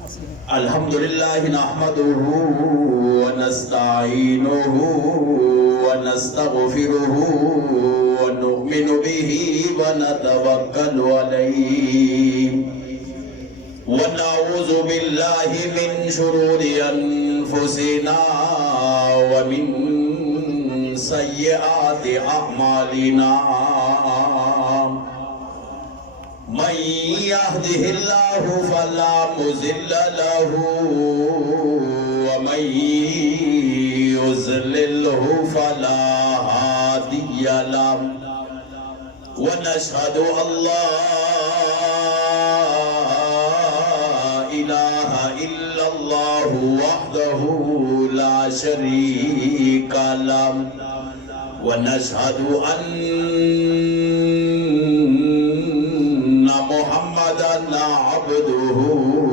अल्हम्दुलिल्लाह नहमदुहु व नस्तईनुहु व नस्तगफिरुहु व नुमिनु बिही व नतवक्कलु अलैहि व नऊज़ु बिल्लाहि मिन शुरूरि अनफुसिना व मिन सय्यिआति अअमालिना मन यहदिहिल्लाहु फला मुज़िल्ल लहु व मन युज़लिल्हु फला हादिय लहु व नशहदु अल्ला इलाहा इल्लल्लाहु वहदहु ला शरीका लहु व नशहदु मुहम्मदन अब्दुहु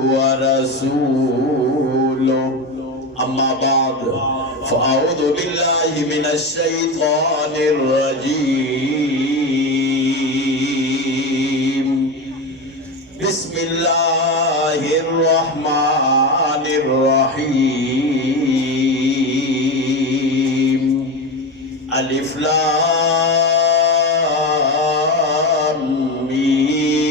व रसूलुहु अम्मा बाद फ़अऊज़ु बिल्लाहि मिनश शैतानिर रजीम बिस्मिल्लाहिर रहमानिर रहीम अलिफ लाम मीम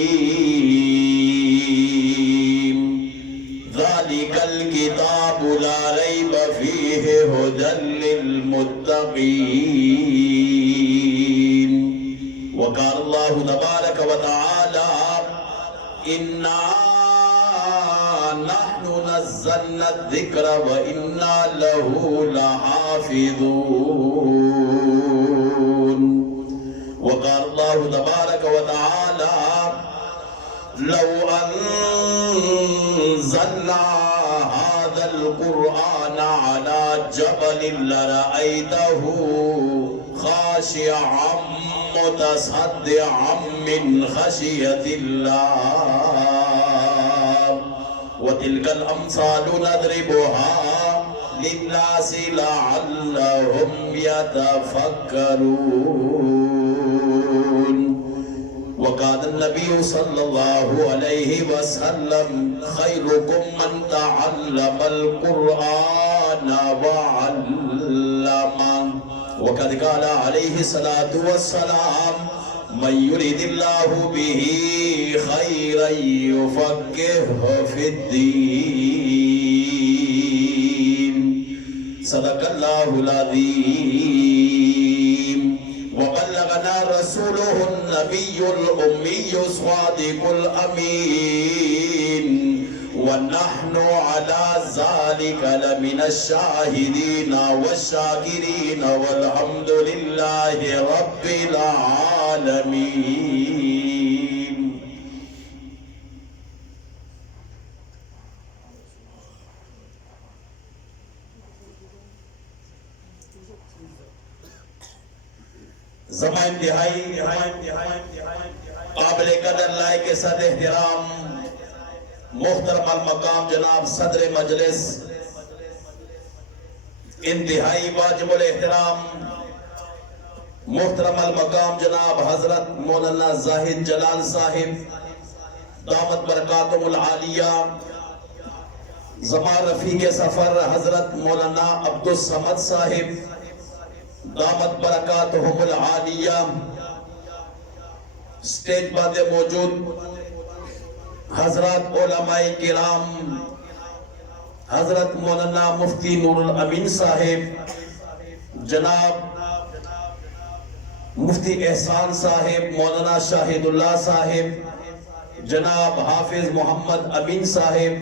ज़ालिकल किताबु ला रैब फ़ीहि हुदल लिल मुत्तक़ीन व क़ाल अल्लाहु तबारक व तआला इन्ना नहनु नज़्ज़लना अज़्ज़िक्र व इन्ना लहु लहाफ़िज़ून व क़ाल अल्लाहु तबारक व तआला लौ अन्ज़लना हाज़ल क़ुरआन अला जबलिन लरअयतहु ख़ाशिअन मुतसद्दिअन मिन ख़शियतिल्लाह व तिलकल अम्सालु नज़रिबुहा लिन्नासि लअल्लहुम यतफ़क्करून वक़ाल नबी सल्लल्लाहु अलैहि वसल्लम खैरुकुम मन तअल्लमल कुरआन व अल्लमा वक़द क़ाल अलैहि सलातु वस्सलाम मन युरिदिल्लाहु बिही खैरन युफ़क़्क़िहु फ़िद्दीन सदक़ल्लाहुल अज़ीम व बल्लगना रसूलुहुन नबियुल उम्मियुस स्वादिकुल अमीन व नहनु अला ज़ालिका लमिनश शाहिदीन वश्शाकिरीन वल्हम्दुलिल्लाहि रब्बिल आलमीन। ज़मा इंतहाई काबिल कदर लायक सद एहतराम मुहतरम अल मकाम जनाब सदर मजलिस, इंतहाई वाजिबुल एहतराम मुहतरम अल मकाम जनाब हजरत मौलाना जाहिद जलाल साहिब दामत बरकातुहुल आलिया, ज़मा रफीक सफर हजरत मौलाना अब्दुल समद साहिब दामत बरकातुहुल आलिया, स्टेज पर मौजूद हजरत उलमाए किराम, हजरत मौलाना मुफ्ती नूरुल अमीन साहिब, जनाब मुफ्ती एहसान साहिब, मौलाना शाहिदुल्लाह साहिब, जनाब हाफिज मोहम्मद अमीन साहिब,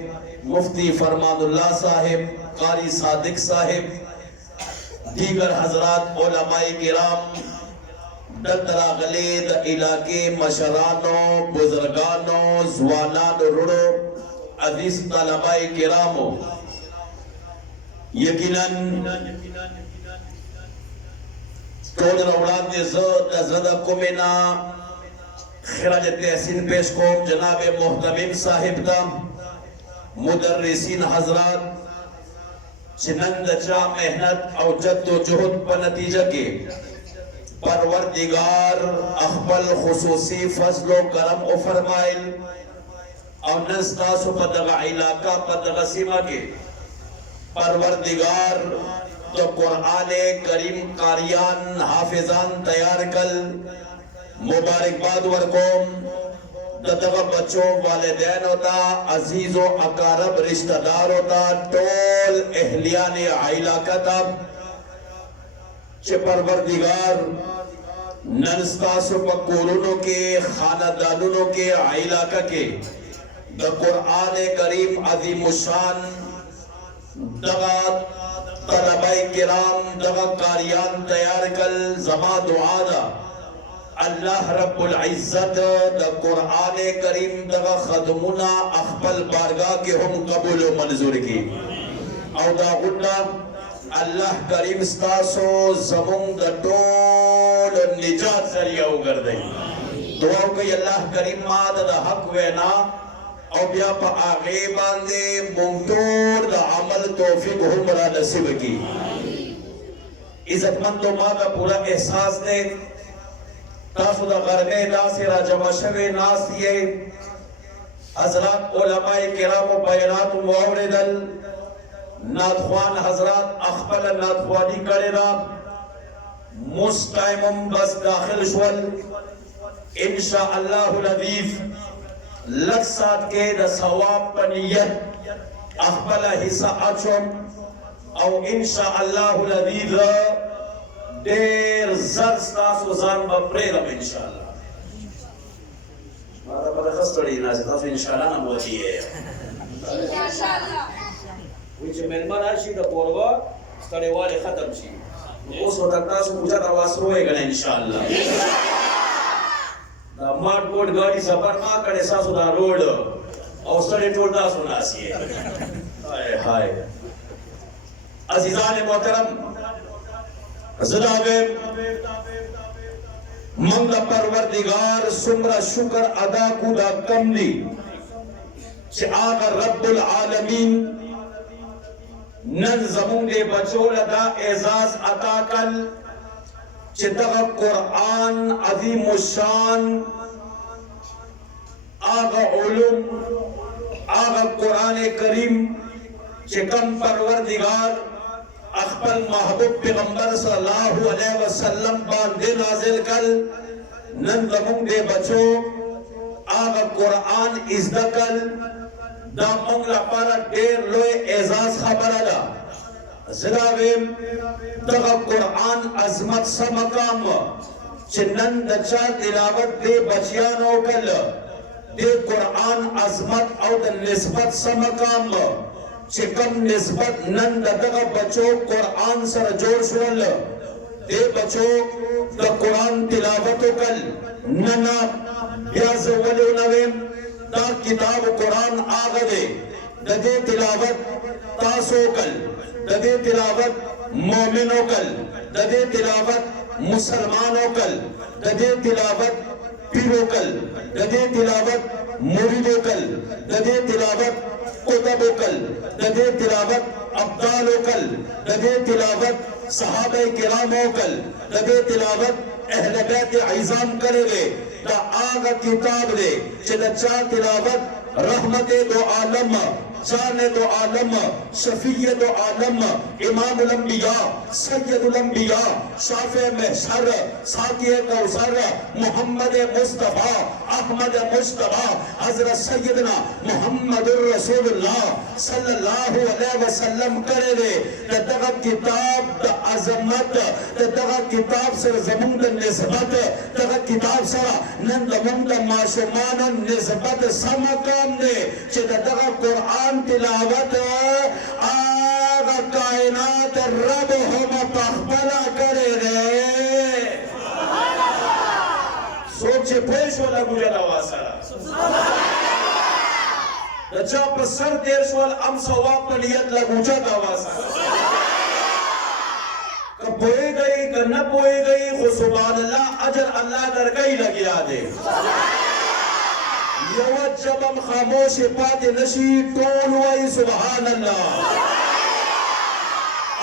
मुफ्ती फरमानुल्लाह साहिब, कारी सादिक साहिब, दीगर हजरात उलमाए किराम, दत्तरा गलीद इलाके मशरानो बुजुर्गानो ज़वानानो रुड़ो अज़ीज़ तलबाए किरामो, यकीनन तोड़ औलाद ज़द कुमिना खिराज तहसीन पेश को जनाब मोहतमिम साहिब दा मुदर्रिसीन हजरात चिनंद चा मेहनत और जद्दोजहद पर नतीजा के परवरदिगार अखबल खुसूसी फजलो करम ओ फरमाइल और नस्तासु पदगा इलाका पदगा सीमा के परवरदिगार तो कुरान करीम कारियान हाफिजान तैयार कल मुबारकबाद वरकोम ददगा बच्चों वालिदैन होता अजीजो अकारब रिश्तेदार होता टोल एहलियान आइला का तब चे परवरदिगार नस्तासु पकुरुनों के खानदानुनों के आइलाका के द कुरान करीम अज़ीमुशान दगा तलबाए किराम दगा कारियान तैयार कल जमा दुआ दा अल्लाह रब्बुल इज्जत द कुरान करीम दगा खदमुना अखबल बारगाह के हम कबूल मंजूर की और दा गुन्ना अल्लाह करीम स्तासो जमुंग द टोल निजात जरिया उगर दे दुआ को अल्लाह करीम माद द हक वेना और बिया पा आगे बांधे मुंगतोर द अमल तौफीक हमरा नसीब की इज्जतमंद माँ का पूरा एहसास दे तासु द गरमे नासिरा जमाशवे नासिये हजरत उलमाए किराम व बैरात मुआवरिदल नाथवान हजरत अखबल नाथवानी करेना मुस्ताइम बस दाखिल शुअल इंशाअल्लाह अज़ीज लक्सात के द सवाब पनियत अखबल हिस्सा अचम और इंशाअल्लाह अज़ीज देर ज़रस्ता सुजान बप्रेरम इंशाअल्लाह मारा बड़ा खस्तड़ी ना से तो इंशाअल्लाह ना बोली है इंशाअल्लाह which मेहमान आशी द पोरवा स्टडी वाले खत्म शी उस वक्त तास पूजा आवाज होएगा इंशाअल्लाह द मार्ट बोर्ड गाड़ी सफर मा करे सासुदा रोड और स्टडी टोलदा सुनासी हाय हाय अजीजान मोहतरम ज़िलावे मंग परवरदिगार सुमरा शुक्र अदा कुदा कमली से आगा रब्बुल आलमीन नन जमुंगे बचोल दा एजाज अता कल चितगा कुरान अज़ीमुशान आगा उलूम आगा कुरान करीम चिकम परवरदिगार अखबल महबूब पैगंबर सल्लल्लाहु अलैहि वसल्लम बांधे नाजिल कल नन जमुंगे बचो आगा कुरान इज़्दकल दा मंगला पारा देर लोए एजाज खबर अला ज़िलावेम तगा कुरान अज़मत सा मकाम चिन्नन दचा तिलावत दे बचियानो कल दे कुरान अज़मत और द निस्बत सा मकाम चिकम निस्बत नन दगा बचो कुरान सर जोड़ शुअल दे बचो द कुरान तिलावत कल नना ब्याज वलो नवेम दा किताब कुरान आगदे दे तिलावत तासो कल दे तिलावत मोमिनो कल दे तिलावत मुसलमानों कल दे तिलावत पीरो कल दे तिलावत मुरीदो कल दे तिलावत कुतबो कल दे तिलावत अब्दालो कल दे तिलावत सहाबे किरामो कल दे तिलावत अहले बैत इज़ाम करेगे दा आगा किताब दे चचा तिलावत रहमत दो आलम जाने दो आलम शफीय दो आलम इमामुल अंबिया सय्यदुल अंबिया शाफे महशर साकिए कौसर मोहम्मद मुस्तफा अहमद मुस्तफा हजरत सैयदना मुहम्मदुर रसूलुल्लाह सल्लल्लाहु अलैहि वसल्लम करे रे तदगा किताब द अजमत तदगा किताब से जमुन द निस्बत तदगा किताब से नन जमुन द माशुमान निस्बत समकाम ने तदगा कुरान तिलावत आगा कायनात रब हम तखबला करे रे सोचे पेशो लगू जलावासा अच्छा पसर देश वाल अम सवाब पलियत लगू जलावासा कब बोए गई कब न बोए गई खु सुभान अल्लाह अजर अल्लाह दर गई लगिया दे जब हम खामोश पाते नशी टोल वाई सुभान अल्लाह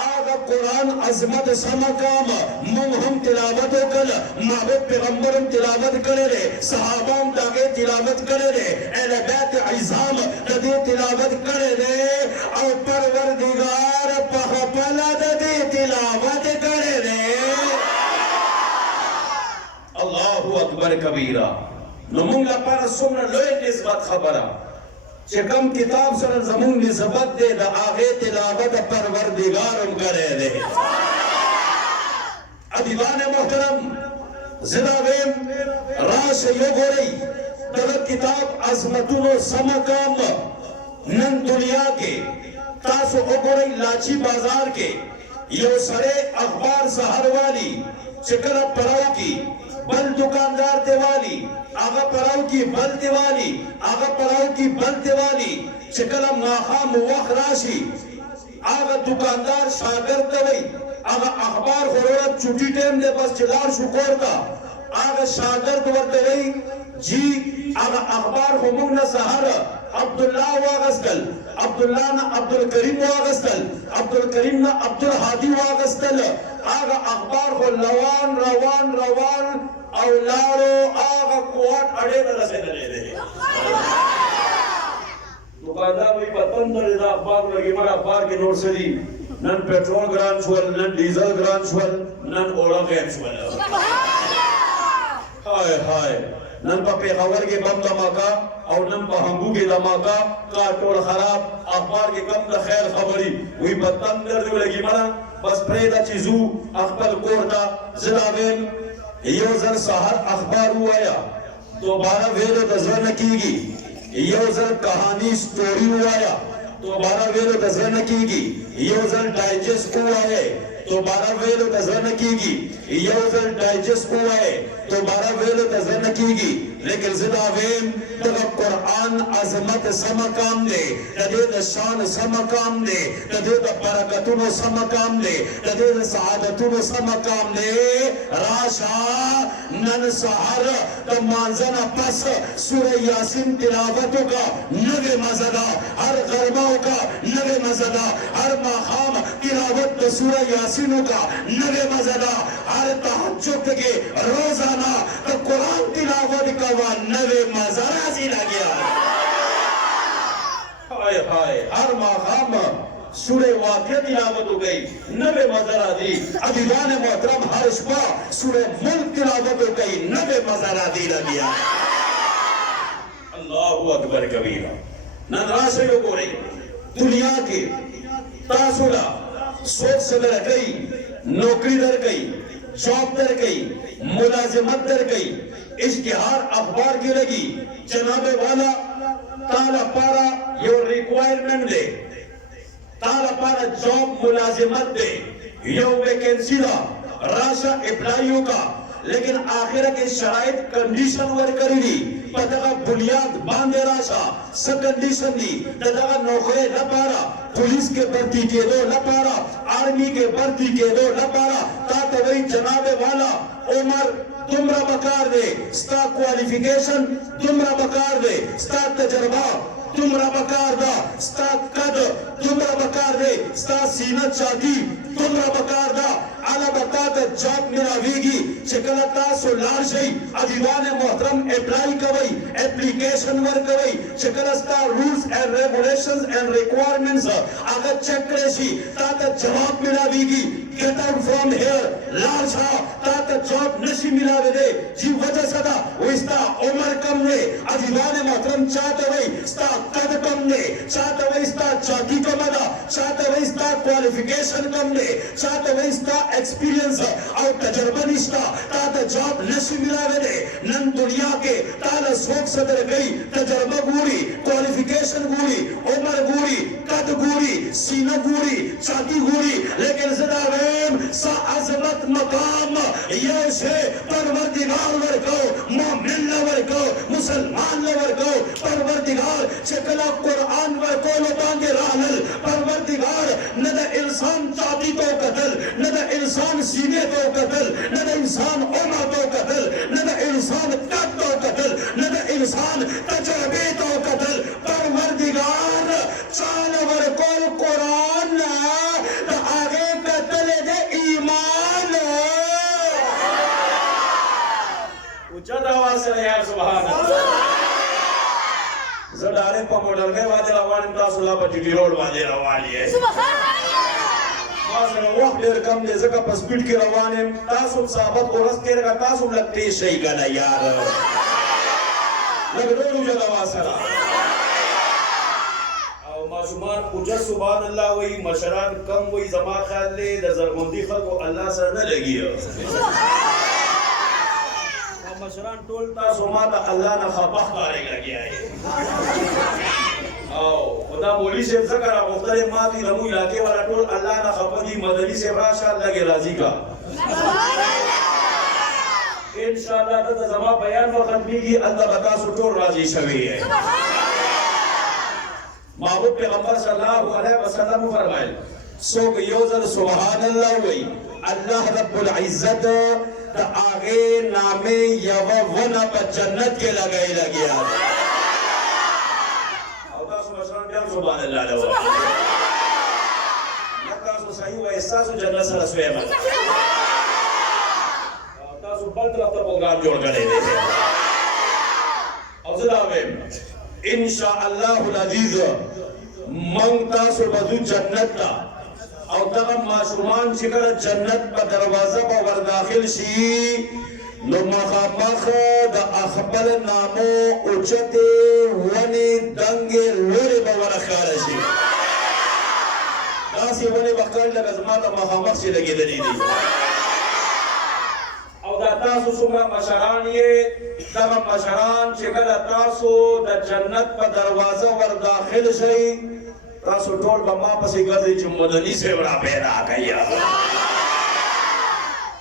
आग आगा कुरान अजमत समकाम मुंग हम तिलावत कल महबूब पैगंबर तिलावत करे रे सहाबाम दागे तिलावत करे रे अहले बैत इज़ाम दे तिलावत करे रे और परवरदिगार पहपला दे तिलावत करे रे अल्लाहु अकबर कबीरा नमुंगा पर सुमन लोए निस्बत खबरा चकम किताब सर जमुन निस्बत दे द आगे तिलावत परवरदिगार करे रे अदीवान मोहतरम जिनावेम राश योगोरी तब किताब अजमतुनो समकाम नन दुनिया के तासो ओगोरी लाची बाजार के यो सरे अखबार सहर वाली चिकरा पराव की बल दुकानदार दिवाली आगा पराव की बल दिवाली आगा पराव की बल दिवाली चिकला माखाम वख राशि आगा दुकानदार शागर दवई आगा अखबार खरोरत छुट्टी टाइम दे बस चिलार शुकोर का आगा शागर दवई जी आगा अखबार होमुंग न सहर अब्दुल्ला वागस्तल अब्दुल्ला ना अब्दुल करीम वागस्तल अब्दुल करीम ना अब्दुल हादी वागस्तल आगा अखबार को लवान रवान रवान औलारो आगा कोट अड़े न रसे न ले रहे दुकानदार वही पतंदर इधर अखबार लगी मगर अखबार के नोट से दी नन पेट्रोल ग्रान छुअल नन डीजल ग्रान छुअल नन ओला गैस छुअल हाय हाय नन पा पेखावर के बम धमाका और नन पा हंगू के धमाका का टोल खराब अखबार के कम न खैर खबरी वही पतंदर जो लगी मरा बस प्रेदा चीजू अखबल कोरता जिलावेन योजर सहर अखबार हुआ या दोबारा वेलो दजर न कीगी योजर कहानी स्टोरी हुआ या दोबारा वेलो दजर न कीगी योजर डाइजेस्ट हुआ है दोबारा वेलो दजर न कीगी योजर डाइजेस्ट हुआ है दोबारा वेलो दजर न कीगी लेकिन जिलावेन तब कुरान अजमत समकाम दे तदे द शान समकाम दे तदे द बरकतुनो समकाम दे तदे द सआदतुनो समकाम दे राशा नन सहर द मांजना पस सूरह यासीन तिलावत का नवे मज़दा हर गरमाओं का नवे मज़दा हर माखाम तिलावत द सूरह यासीन का नवे मज़दा हर तहज्जुद के रोजाना द कुरान तिलावत का वा नवे मज़दा जिला गया हाय हाय हर माखाम सूरह वाक़िया तिलावत हो गई नवे मज़रा दी अदीवान मोहतरम हर सुबह सूरह मुल्क तिलावत हो गई नवे मज़रा दी लगिया अल्लाहु अकबर कबीरा नदराशे लोग हो रही दुनिया के तासुला सोच से दर गई नौकरी दर गई जॉब दर गई मुलाजिमत दर गई इश्तिहार अखबार की लगी जनाबे वाला ताला पारा यो रिक्वायरमेंट दे ताला पारा जॉब मुलाजिमत दे यो वैकेंसी दा राशा अप्लाइयों का लेकिन आखिर के शराइत कंडीशन वर्क करी पता बुनियाद बांधे राशा सब कंडीशन दी तदा नौकरी न पारा पुलिस के भर्ती के दो न पारा आर्मी के भर्ती के दो न पारा ता वही जनाबे वाला उमर तुमरा बकार दे स्टा क्वालिफिकेशन तुमरा बकार दे स्टा तजर्बा तुमरा बकार दा स्टा कद तुमरा बकार दे स्टा सीना चादी तुमरा बकार दा आला बता द जॉब मिलावेगी चकलता सोलार शई अदीवान मोहतरम अप्लाई कवई एप्लीकेशन वर्क कवई चकलस्ता rules and regulations and requirements अगर चेक करेशी ता जवाब मिलावेगी गेट आउट फ्रॉम हियर लाशा ता जॉब नशी मिलावे दे जी वजह सदा वस्ता उम्र कम ने अदीवान मोहतरम चाहते वही स्ता कद कम ने चाहते वही स्ता चाकी कमदा चाहते वही स्ता क्वालिफिकेशन कम ने चाहते वही स्ता एक्सपीरियंस और तजर्बा निष्ठा ता जॉब नशी मिलावे दे नन दुनिया के ताला सोख सदर गई तजर्बा गुरी क्वालिफिकेशन गुरी उम्र गुरी कद गुरी सीना गुरी चाकी गुरी लेकिन ज़िदावेम सा अज़मत मकाम ये से परवरदिगार वर्को मोमिन वर्को मुसलमान वर्को परवरदिगार चकला कुरान वर्को लो बांगे राहल परवरदिगार न द इंसान चाती तो कतल न द इंसान सीने तो कतल न द इंसान उम्र तो कतल न द इंसान कद तो कतल न द इंसान तजर्बे तो कतल परवरदिगार चाल वर्को कुरान द आगे का زما په ټي روډ باندې روان یې ما سره وخت ډېر کم دی ځکه په سپیډ کې روان یم تاسو صحابت ورځ کې لږ تاسو لږ تیز شئ کنه یار لږ ډېر وجه دوا سره او ماشومان اوچه سبحان الله وایي مشران کم وایي زما خیال دی د زرغوندي خلکو الله سره نه لګي مشران ټول تاسو ما ته الله نه خفه ښکارې لګیا یې او خدا مولوي صاحب ذکر راغوښتل ما دي زموږ علاقې والا ټول الله نه خفه دي مدني صاحب راشه لږې راضي کا انشاءالله دلته زما بیان به ختمېږي هلته به تاسو ټول راضي شوي یې محبوب پیغمبر صلی الله علیه وسلم وفرمایل څوک یو ځل سبحان الله وایي الله رب العزت د هغې نامې یوه ونه په جنت کې لګی لګیا او تاسو مشران بیا هم سبحان الله له وایي یا تاسو صحیح وایي ستاسو جنت سره سویمه ده او تاسو بل طرف ته پروګرام جوړ کړی دی او زه دا وایم انشاءالله العزیز موږ تاسو به ځو جنت ته او دغه ماشومان چې کله جنت په دروازه به ور داخل شي نو مخامخ د خپل نامو اوچتې ونې دنګې لورې به ورښکاره شي داسې ونې به ښکاري لکه زما ته مخامخ چې لګېدلې دي او دا تاسو څومره مشران یې دغه مشران چې کله تاسو د جنت په دروازه ور داخل شئ تاسو ټول به ما پسې ګرځئ چې مدني صاحب را پیدا کړئ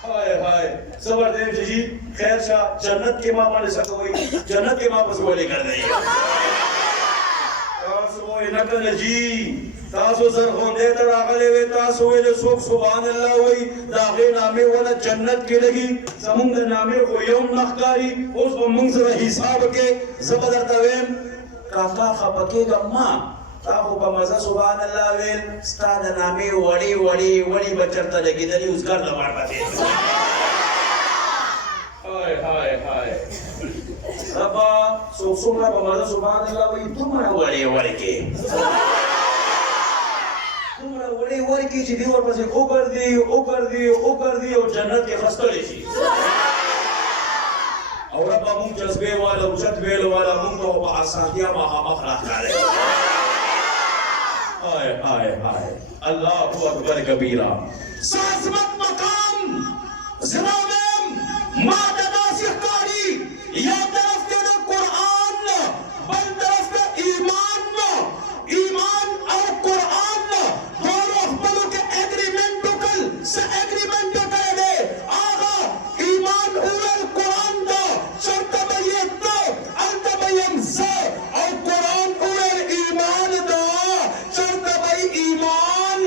هاي هاي صبر دې چې جی خیر شه جنت کې ما باندې څه کوئ جنت کې ما پسې ولې ګرځئ تاسو وایي نه کنه جی تاسو زرغوندې ته راغلي وې تاسو ویلې څوک سبحان الله وایي د هغې نامې ونه جنت کې لګي زمونږ د نامې خو یو هم نه ښکاري اوس به مونږ سره حساب کې زه به درته ویم کاکا خفه کېږم ما تا خو په مزه سبحان الله ویل ستا د نامې وړې وړې وړې به چېرته لګېدلي اوس ګرده وړ به هاي هاي هاي ربا څوک څومره په مزه سبحان الله وایي دومره وړې وړې کې دومره وړې وړې کې چې دې ورپسې وګرځي وګرځي وګرځي او جنت کې خستلی شي او ربا مونږ جذبې والا اوچت ویلو والا مونږ ته په اسانتیا مخامخ راښکارئ هاي هاي هاي الله اکبر کبیرہ سازمت مقام زنامم ما داسې ښکاري یا طرف ته د قرآن بل طرف ته ایمان ایمان او قرآن دواړو خپلو کې اګریمنټ وکړل څه اګریمنټ کړی دی هغه ایمان وویل قرآن ده چېرته به یې ته هلته به یم زه او قرآن وویل ایمان ده چېرته به یې ایمان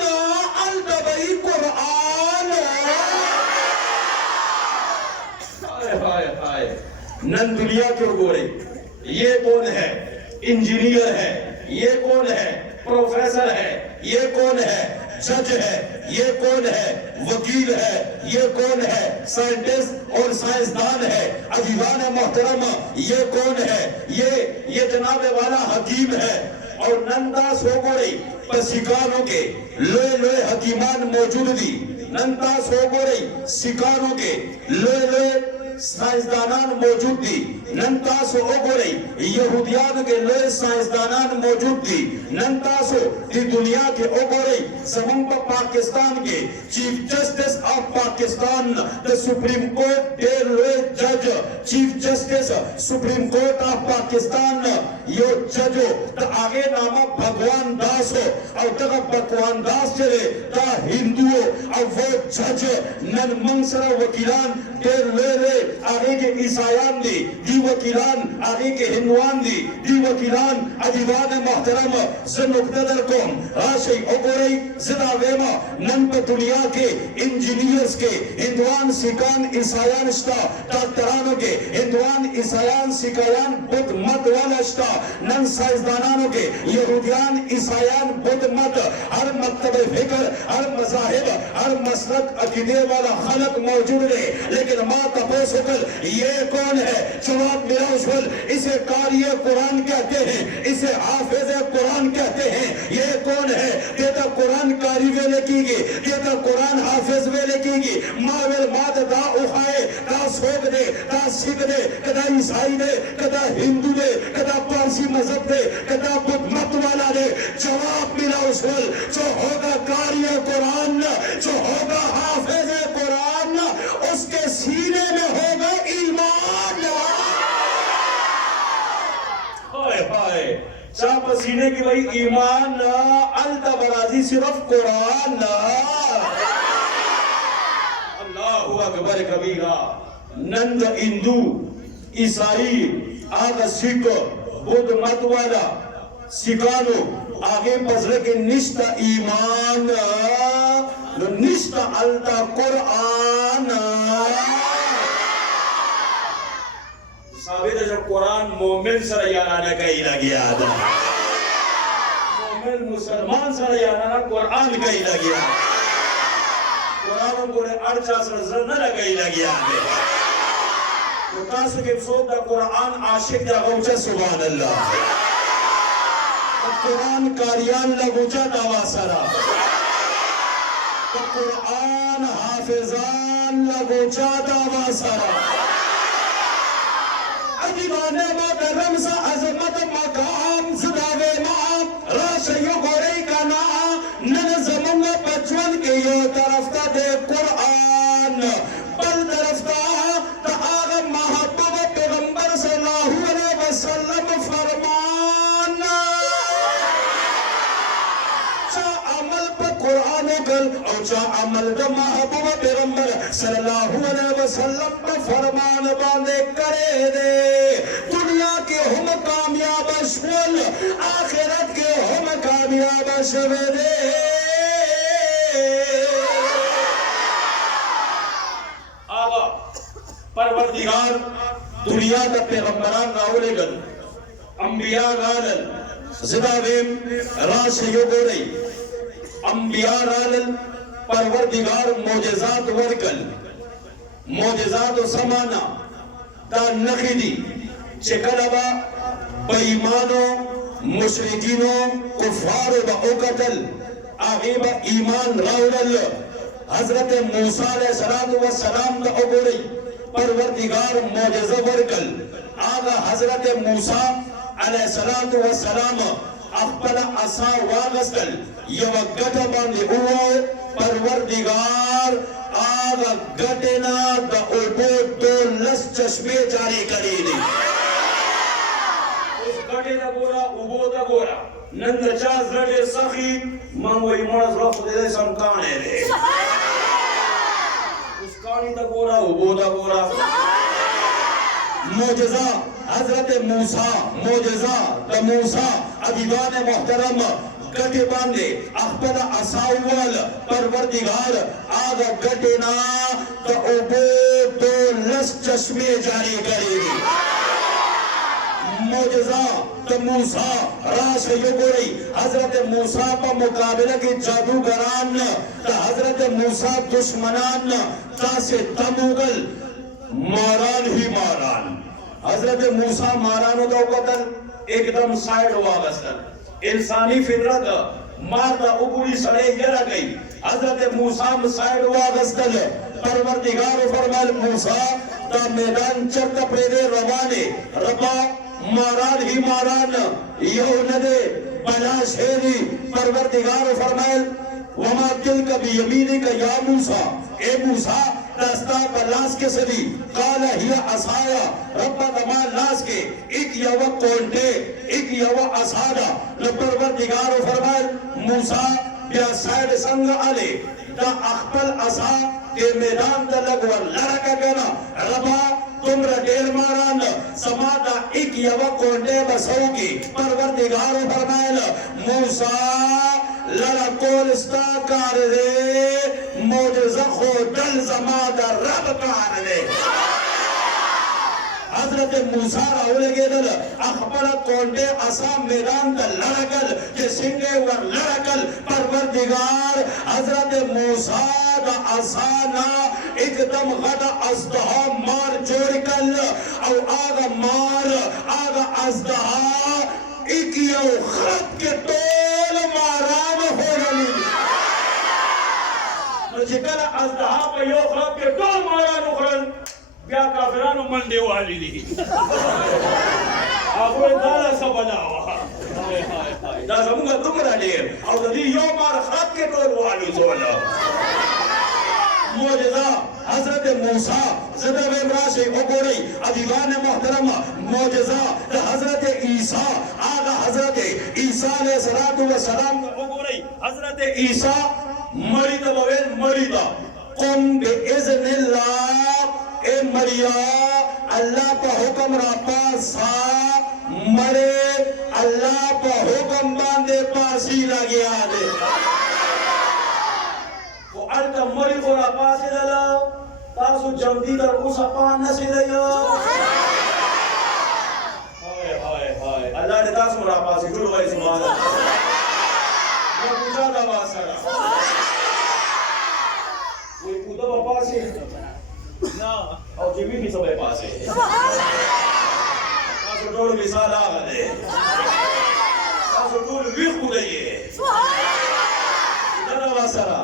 هلته به یې قرآن नन दुनिया क्यों गोरे ये कौन है इंजीनियर है ये कौन है प्रोफेसर है ये कौन है जज है ये कौन है वकील है ये कौन है साइंटिस्ट और साइंसदान है अजीजान मोहतरम ये कौन है ये जनाब वाला हकीम है और नंदा सोगोरे सिकारों के लोए लोए हकीमान मौजूद थी नंदा सोगोरे सिकारों के लोए लोए साइंसदानान मौजूद थी नंतासो ओगोरे यहूदियान के लोए साइंसदानान मौजूद थी नंतासो दी दुनिया के ओगोरे समंग पाकिस्तान के चीफ जस्टिस ऑफ पाकिस्तान द सुप्रीम कोर्ट दे लोए जज chief justice supreme court of Pakistan यो जजो द आगे नामा भगवान दास हो और तक भगवान दास चले ता हिंदू और वो जज नन मंगसरा वकीलान दे लोए आगे के ईसायान दी वकीलान आगे के हिंदुआन दी वकीलान अजीबान मोहतरम ज़नुक़दर कौम राशि ओगोरई ज़िदा वेमा नन पे दुनिया के इंजीनियर्स के हिंदुआन सिकान ईसायान स्टा डॉक्टरानों के हिंदुआन ईसायान सिकायान बुद्ध मत वाला स्टा नन साइंसदानानों के यहूदियान ईसायान बुद्ध मत हर मकतब फिक्र हर मज़ाहिब हर मसलक अकीदे वाला खलक मौजूद है लेकिन माँ तपोस शुक्र, ये कौन है? जवाब मिला उस वक्त, इसे कारिए कुरान कहते हैं, इसे हाफिज कुरान कहते हैं। ये कौन है? कहता कुरान कारी वे लिखेगी, कहता कुरान हाफिज वे लिखेगी। मावेल माद दा उखाए दा सोग दे दा सिख दे कदा ईसाई दे कदा हिंदू दे कदा पारसी मजहब दे कदा बुद्ध मत वाला दे। जवाब मिला उस वक्त, जो होगा कारिए कुरान, जो होगा हाफिज कुरान, उसके सीने में होगा ईमान। हाय हाय, चाह पसीने की भाई ईमान ना, अलता बराजी सिर्फ कुरान ना। अल्लाहु अकबर कबीरा। नंद हिंदू ईसाई आगा सिख बुद्ध मत वाला सिखानो आगे पजरे के निष्ठा ईमान निष्ठा अलता कुरान साबित है। जब कुरान मोमिन सर याराना का ही लग गया था, मोमिन मुसलमान सर याराना कुरान का ही लग गया। कुरान को ने अर्चा सर न लगा ही लग गया है। तो काश के सोच दा कुरान आशिक दा गौचा सुभान अल्लाह। कुरान कारियान लगुचा दावा सरा, कुरान हाफिजान लगुचा दावा सरा। अजीबाने मोहतरम सा अजमत मकाम सदावे माम राशयो गोरे का ना नन जमुन बचवन के यो तरफ ता दे कुरान बल तरफ ता आगा महबूब पैगंबर सल्लल्लाहु अलैहि वसल्लम फरमान चा अमल पर कुरान कल और चा अमल द महबूब पैगंबर सल्लल्लाहु अलैहि वसल्लम पर फरमान बांधे करे दे। दुनिया के हम कामयाब अशवल, आखिरत के हम कामयाब अशवदे। आगा परवरदिगार दुनिया का पैगंबरान रावलेगन अंबिया गालन जिदावेम राशियो गोरे अंबिया रालन परवरदिगार मोजेजात वर्कल मोजेजात समाना ता नखीदी चकलबा बेईमानो मुशरिकीनो कुफार व उकतल आगेबा ईमान राउल हजरत मूसा अलैहिस्सलाम व सलाम का उगोरी परवरदिगार मोजेजा वर्कल आगा हजरत मूसा अलैहिस्सलाम व सलाम अखपल असा वागस्कल यवगत बांधे हुआ परवरदिगार आगा गटेना द उबो तो लस चश्मे जारी करेगी। उस गटे दा गोरा उबो दा गोरा नंद चाज रटे सखी मांगो इमोस रफ दे संकाने रे उस कानी दा गोरा उबो दा गोरा मोजज़ा हजरत मूसा मोजज़ा द मूसा अदीवान मोहतरम गटे बांधे अखबल असावल परवरदिगार आगा गटेना तो उबो तो लस चश्मे जारी करेगी। मोजज़ा तो मूसा राश युगोरी हजरत मूसा पर मुकाबले के जादूगरान तो हजरत मूसा दुश्मनान तासे तमुगल मारान ही मारान हजरत मूसा मारानो तो कतल एकदम साइड हुआ बस्तर इंसानी फितरत मारदा उबुरी सड़े यरा गई हजरत मूसा साइड हुआ गस्तल परवरदिगार फरमाल मूसा ता मैदान चरत प्रेदे रवाने रबा मारान ही मारान यो नदे बला शेरी परवरदिगार फरमाल वमा तिलका बियमीनिका या मूसा ए मूसा दस्ता बलास के सदी काला हिया असाया रब्बा दमा लास के एक यवा कोंटे एक यवा असादा परवरदिगार फरमाए मूसा या साइड संग आले दा अखपल असा के मैदान दा लगवा लड़का गना रबा तुमरा डेर मारान समादा एक यवा कोंटे बसोगी परवरदिगार फरमाए मूसा लड़ा कोल स्ताकार रे मोजज़ा खो दल जमादा रब कार रे हजरत मूसा राउलगे दल अखबर कोंडे असा मैदान द लड़कल के सिंगे वर लड़कल परवरदिगार हजरत मूसा द असाना एकदम गदा अजदहा मार जोड़कल और आगा मार आगा अजदहा एक यो खत के तोल माराम हो गली जिकल अजदहा पे यो खत के तोल माराम उखरल क्या काफिरान मंडे वाली दी आपको दाला सब बनावा दा समुगा तुमरा दे और दी यो मार खत के तोल वाली सोला मौजज़ा हजरत मूसा ज़िंदा वेब्राशे ओकोड़ी अदीवान मोहतरम मौजज़ा हजरत ईसा आगा हजरत ईसा अलैहिस्सलातु वस्सलाम ओकोड़ी हजरत ईसा मरीद बवेल मरीदा कुम बिइज़्निल्लाह ए मरिया अल्लाह का हुक्म रापा सा मरे अल्लाह का हुक्म बांधे पासी लगे आले वो अल्लाह मरी को रापा से दला तासु जल्दी दर उस अपान नसी दया हाय हाय हाय अल्लाह ने तासु रापा से जुड़ गई सुभान अल्लाह मैं पूछा था वासरा कोई पूछा बापा से ना और जीवी भी सबे पास है कासो टोल मिसाल आ गए कासो टोल भी खुद है इधर वासरा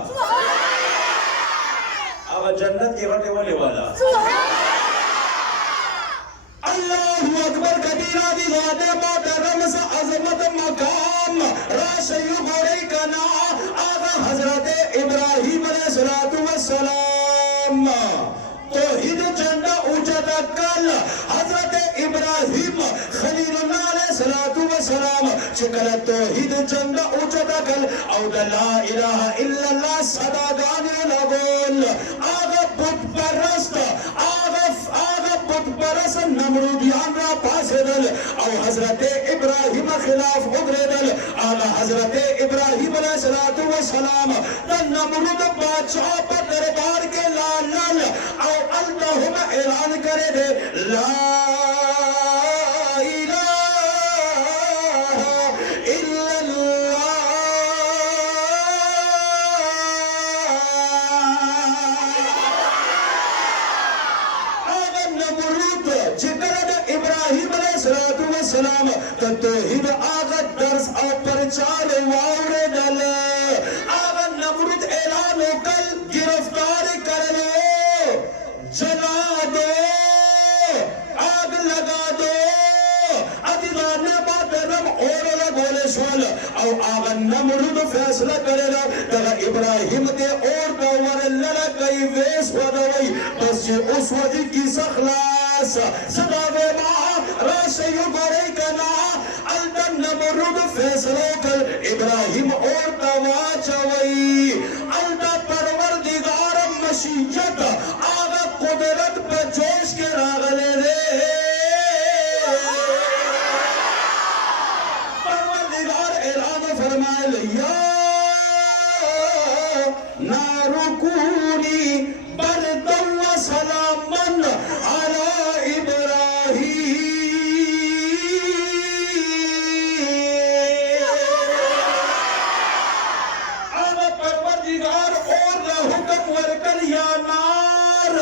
अब जन्नत के रटे वाले वाला अल्लाहु अकबर कबीरा दी गाने मोहतरम सा अजमत मकाम राशयु गोरे कना आगा हजरत इब्राहिम अलैहिस्सलातु वस्सलाम तौहीद झंडा ऊंचा कल हजरत इब्राहिम खलीलुल्लाह अलैहिस्सलातु वस्सलाम चिकल तौहीद झंडा ऊंचा कल और ला इलाहा इल्लल्लाह सदा गाने लगोल आगा बुत परस्त आगा बुत परस्त नमरूदियान रा पासे दल और हजरत इब्राहिम खिलाफ उगरे दल आगा हजरत इब्राहिम अलैहिस्सलातु वस्सलाम तन नमरूद बादशाह पर दरबार के लाल लाल अल्लाहुम्मा ऐलान करे दे ला इलाहा इल्लल्लाह आगा नमरूद जिकरद इब्राहिम अलैहिस्सलातु वस्सलाम तौहीद आगा दर्स और प्रचार वावरे दल आगा नमरूद ऐलान कल गिरफ्तार कर लो जला दो आग लगा दो अदिलाने बातरम और गोले सोल और आग नमरूद फैसला करेगा तगा इब्राहिम के और दवर लला कई वेस वदवई बस उस वजी की सखलास सदावे मां राशयु गोरे कना अल्तन नमरूद फैसला कर इब्राहिम और दवा चवई अल्ता परवरदिगार मशीयत आगा कुदरत पे जोश के रागले रे परवरदिगार ऐलान फरमाए लिया नारुकूनी बरदन व सलामन अला इब्राहिम आगा परवरदिगार और हुक्म वरकल या नार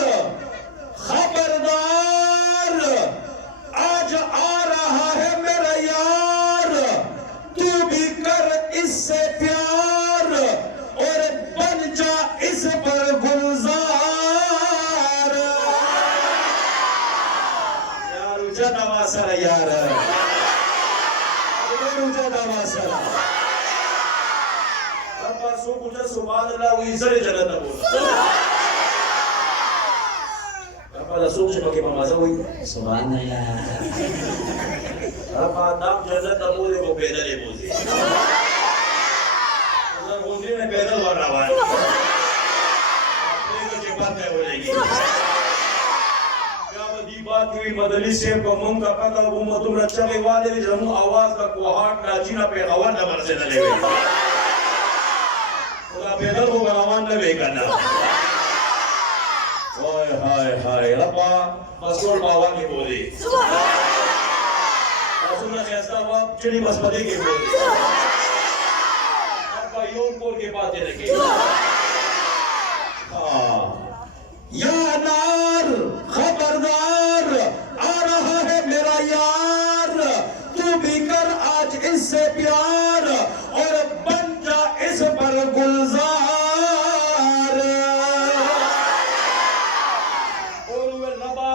खबरदार आज आ रहा है मेरा यार तू भी कर इससे प्यार और बन जा इस पर गुलजार यार ऊंचा दवासरा यार ऊंचा दवासरा अब सो कुछ सुभान अल्लाह वो इजरे जन्नत बोल pada suci pakai mamaza woi subhanallah apa nam jannat tamu de ko peda le bozi उधर बोलने में पैदल बढ़ रहा है अपने को चिपकते हो जाएगी क्या बड़ी बात हुई मदली से कमंग का पता वो तुम रच्चा के वाले भी जमू आवाज का कोहाट नाचीना पे हवा न बरसे न ले उधर पैदल को गवान न बेकना हाय हाय हाय रब्बा बस ټول باوا کې بولي تاسو خیستا وا چړي بس بده کې بولي هر یو کور کې پاتې نه کې یا نار خبردار آ رہا ہے میرا یار تو بھی کر آج اس سے پیار اور بن جا اس پر گلزار اور ربا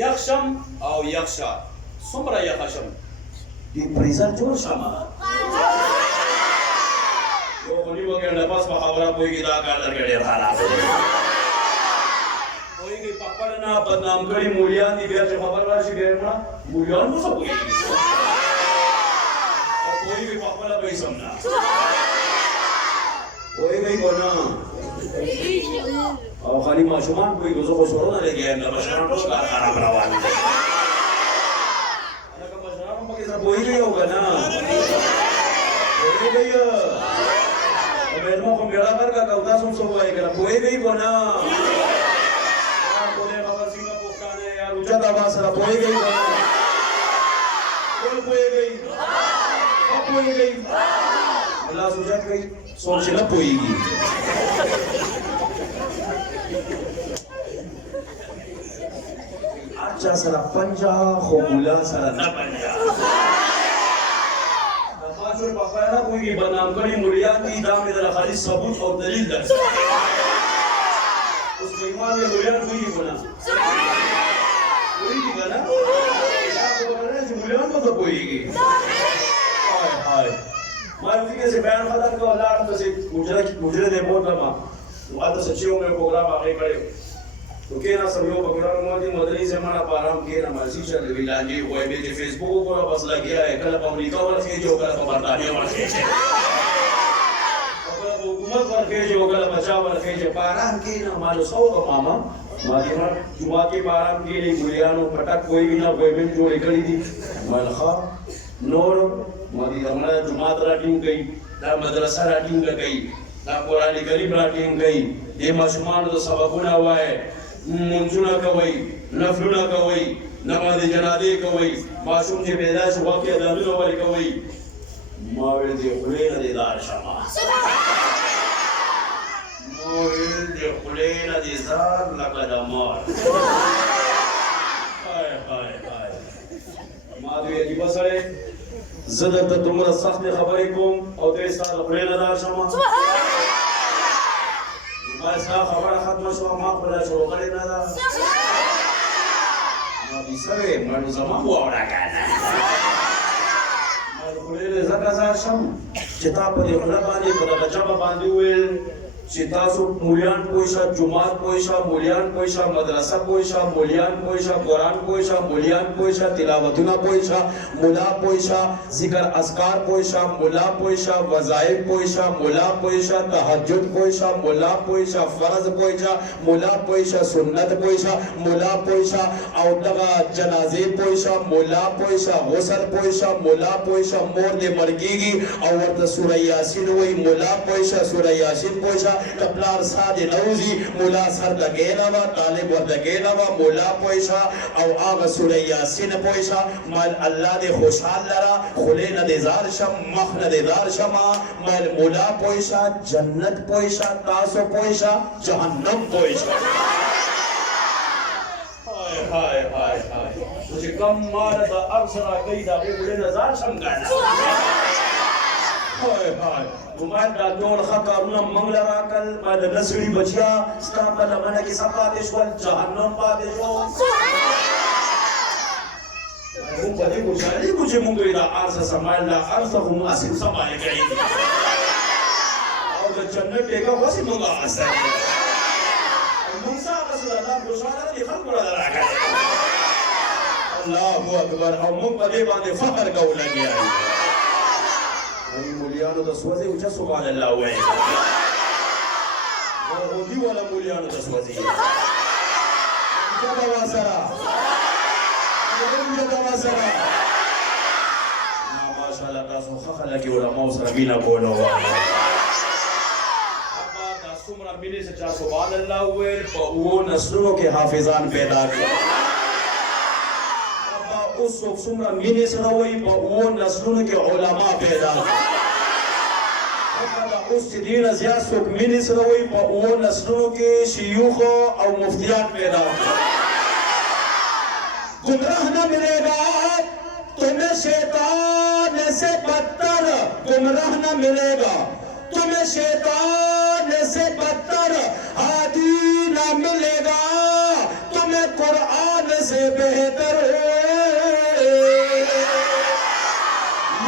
یخشم او یخشا سمرا یخشم دی پریزن جوړ شما یو خونی وګړه نفس په خبره کوئی دا کار درګړې خراب کوئی کی پپړ نه بدنام کړي مولیان دی بیا چې خبر راشي بیا نه مولیان مو څه کوي او کوئی کی پپړ به سمنا کوئی کوي کونا او خالي ماشومان کوئی غوځو غوځو نه لګي نه بشران ټول کار خراب روان دي هغه بشران په کې څه کوئی دی او کنه کوئی دی मेरे को मेरा घर का कौदा सुन सब आएगा कोई भी कोना यार कोने खबर सिंह पोकाने यार ऊंचा दबा सरा कोई गई कोना कोई गई अब कोई गई अल्लाह सुजत गई सोच न कोईगी अच्छा सरा पंजा खोमुला सरा न पंजा जो पापा है ना कोई की बदनाम करी मुलिया की दाम में जरा खाली सबूत और दलील दर उस ईमान में मुलिया कोई की बना कोई की बना क्या बोल रहे हैं मुलिया को तो कोई की हाय हाय मैं उसी के से बयान खतर को अल्लाह तो से मुझे ने बहुत लगा वो तो सच्चियों में प्रोग्राम आगे करे तो के ना सब लोग प्रोग्राम मोदी मदनी से मना पाराम के ना मर्जी चल विलांजी वो है जे फेसबुक को बस लगिया है कल अमेरिका वाला के जो कल बरतानिया वाला के कल हुकूमत वाला के जो कल बचाव वाला के जो पाराम के ना मालो सौ का मामा मादिमा जुमा के पाराम के लिए गुलियानो पटक कोई भी ना कोई भी जो एकली दी मलखा नूर मादी हमारा जुमा तरा टीम गई ना मदरसा रा टीम गई ना कुरान करीम रा टीम गई ये मासूमान तो सबबुना हुआ है मुंजुना कवई नफलुना कवई नमाज जनादे कवई मासूम के पैदाइश वाक़या दालुना वाले कवई माविल दे खुलेना दे दार शमा माविल दे खुलेना दे जार लकद मार हाय हाय हाय मादवी अजीब सरे ज़दत तुमरा सख्त खबरे कोम और दे साल खुलेना दार शमा मैं सा खबर खत्म शो मां खुला शो करे ना दा ما بيسوي ما زمان وورا كان ما خلل زکه زاشم چې تا په دې خلا باندې په دغه جبه باندې ویل چې تاسو مولیان پوښا جمعات پوښا مولیان پوښا مدرسه پوښا مولیان پوښا قرآن پوښا مولیان پوښا تلاوتونه پوښا مولا پوښا ذکر اذکار پوښا مولا پوښا وظایف پوښا مولا پوښا تهجد پوښا مولا پوښا فرض پوښا مولا پوښا سنت پوښا مولا پوښا او دغه جنازې پوښا مولا پوښا غسل پوښا مولا پوښا مور دې مرګيږي او ورته سوره یاسین وای مولا پوښا سوره یاسین پوښا کپلار ساده نوزی مولا سر لگینا و طالب ور لگینا و مولا پویشا او آغا سوره یاسین پویشا مال اللہ دے خوشحال لرا خلین دے زار شم مخن دے دار شما مال مولا پویشا جنت پویشا تاسو پویشا جہنم پویشا ہائے ہائے ہائے ہائے مجھے کم مارتا ارسرا کئی دا خلین زار شم گانا هاي هاي وما دا دور خطرنا منگل راکل ما دا نسوی بچیا ستا پلا منا کی سب پاتے شوال جہنم پاتے شوال مون پدے گوشاری کچھے مونگوی دا عرصہ سمائل دا عرصہ ہم اسم سمائے گئی او دا جنت دیکھا وسی مونگا آسا منسا رسول اللہ گوشارہ دی خلق رہا راکل اللہ اکبر او مون پدے باندے فخر گولا گیا ہے مولیانو تسوزی وچا سبحان اللہ ہوئے ودی والا مولیانو تسوزی جدا واسرا جدا واسرا ماشاءاللہ تاسو خخلا کی علماء سره بینا بولو ابا تاسو सुमरा मिले से 400 बाद अल्लाह हुए वो नस्लों के हाफिजान पैदा किया उस सुमरा मिले से वही वो नस्लों के उलमा पैदा किया उस दिन अजिया सुख मिले से वही वो नस्लों के शयूख और मुफ्तियान पैदा किया गुमराह न मिलेगा तुम्हें शैतान से बदतर गुमराह न मिलेगा तुम्हें शैतान से बदतर हादी न मिलेगा तुम्हें कुरान से बेहतर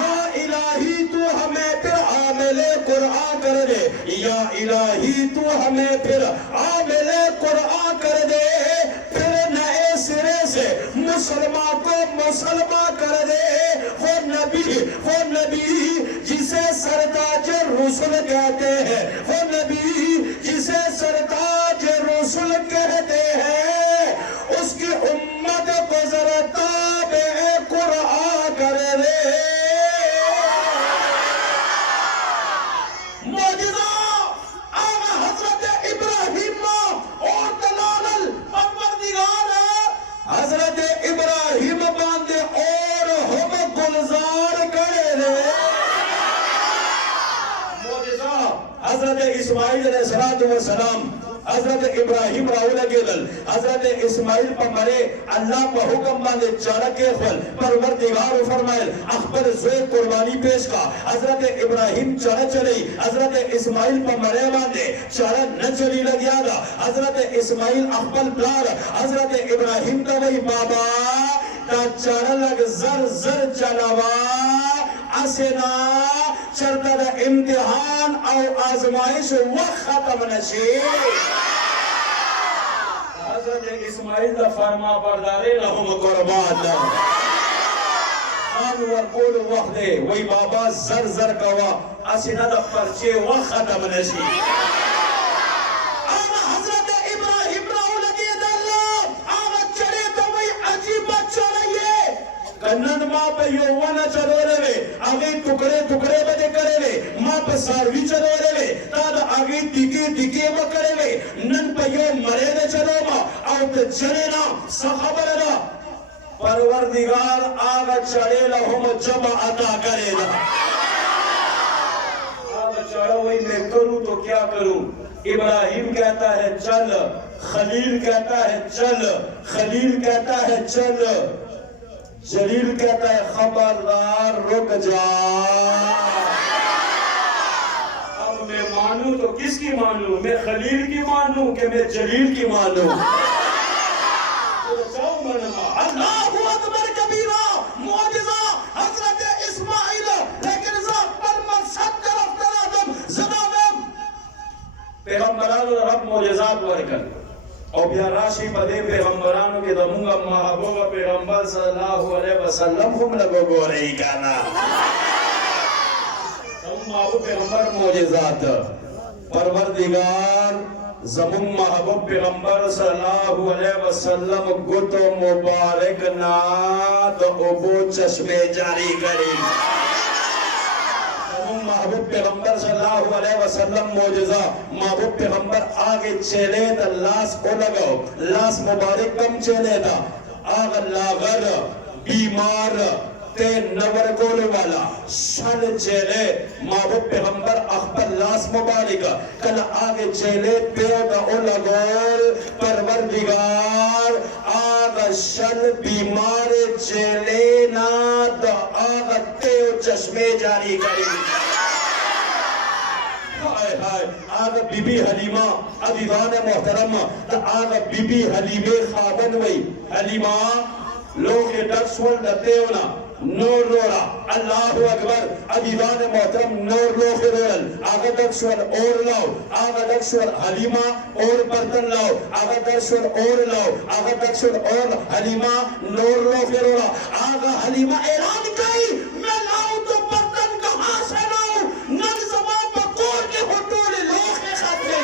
या इलाही तू हमें फिर आमिले कुरान कर दे या इलाही तू हमें फिर आमिले कुरान कर दे फिर नए सिरे से मुसलमान को मुसलमान कर दे वो नबी जिसे सरताज रसूल कहते हैं वो नबी जिसे सरताज रसूल कहते हैं उसकी उम्मत को जरा ताबे कुरान कर दे मौजूदा आगा हजरत इब्राहिम और दलाल परवरदिगार हजरत इब्राहिम बांधे और हम गुलजार करे रे मौजूदा हजरत इस्माइल अलैहिस्सलाम हजरत इब्राहिम राहुल गेदल हजरत इस्माइल पर मरे अल्लाह का हुक्म बांधे चारा के फल परवरदिगार फरमाए अखबर ज़ोए कुर्बानी पेश का हजरत इब्राहिम चारा चली हजरत इस्माइल पर मरे बांधे चारा न चली लगिया था हजरत इस्माइल अकबल प्लार हजरत इब्राहिम का वही बाबा ता चारा लग जर जर चलावा असेना चरता दा इम्तिहान और आजमाइश वक्त खत्म नशे हजरत इस्माइल दा फरमा बरदारे रहम कुर्बान खान वर कोल वक्त दे वही बाबा जर जर कवा असेना दा परचे वक्त खत्म नशे आगा हजरत इब्राहिम राहुल के दल्ला आगा चले तो वही अजीब चलिए कन्नन मां पे यौवन चलो रे आगे टुकड़े टुकड़े बदे करे रे मां पे सारवी चलो रे ताद आगे दिके दिके वो करे रे नन पे यो मरे ने चलो मां और ते चले ना सखबर ना परवरदिगार आगा चढ़े ला हम जब अता करे ना आगा चढ़ो वही मैं करूं तो क्या करूं इब्राहिम कहता है चल खलील कहता है चल खलील कहता है चल जलील कहता है खबरदार रुक जा अब मैं मानूं तो किसकी मानूं मैं खलील की मानूं कि मैं जलील की मानूं अल्लाहु अकबर कबीरा मौजिज़ा हजरत इस्माइल लेकिन पर मकसद तरफ ज़दाम पैगंबरान रब मौजिज़ात वर्कर और बिया राशि बदे पैगंबरान के दमुंगा महबूब पैगंबर सल्लल्लाहु अलैहि वसल्लम हम लगो गोरे गाना हम महबूब पैगंबर मौजिज़ात परवरदिगार जमुन महबूब पैगंबर सल्लल्लाहु अलैहि वसल्लम गुतो मुबारक ना तो ओबो चश्मे जारी करी महबूब पैगंबर सल्लल्लाहु अलैहि वसल्लम मौजज़ा महबूब पैगंबर आगे चले तो लाश को लगाओ लाश मुबारक कम चले था आग लागर बीमार ते नवर गोले वाला शन चले महबूब पैगंबर अखबर लाश मुबारक कल आगे चले पे का लगोल परवरदिगार आग शन बीमार चले ना तो आग ते चश्मे जारी करी आग बीबी हलीमा अदीवान मोहतरम आग बीबी हलीमे खाबन वही हलीमा लोग डक्सवल दतेवना नूर रोड़ा अल्लाहु अकबर अदीवान मोहतरम नूर लोग रोल आगा दक्सवल और लाओ आगा दक्सवल हलीमा और बर्तन लाओ आगा दक्सवल और लाओ आगा दक्सवल और हलीमा नूर लोग रोड़ा आगा हलीमा ऐलान करी मैं लाऊं तो बर्तन कहां से लाऊं नग ज़बान पकोर के होटोले लोग के खाते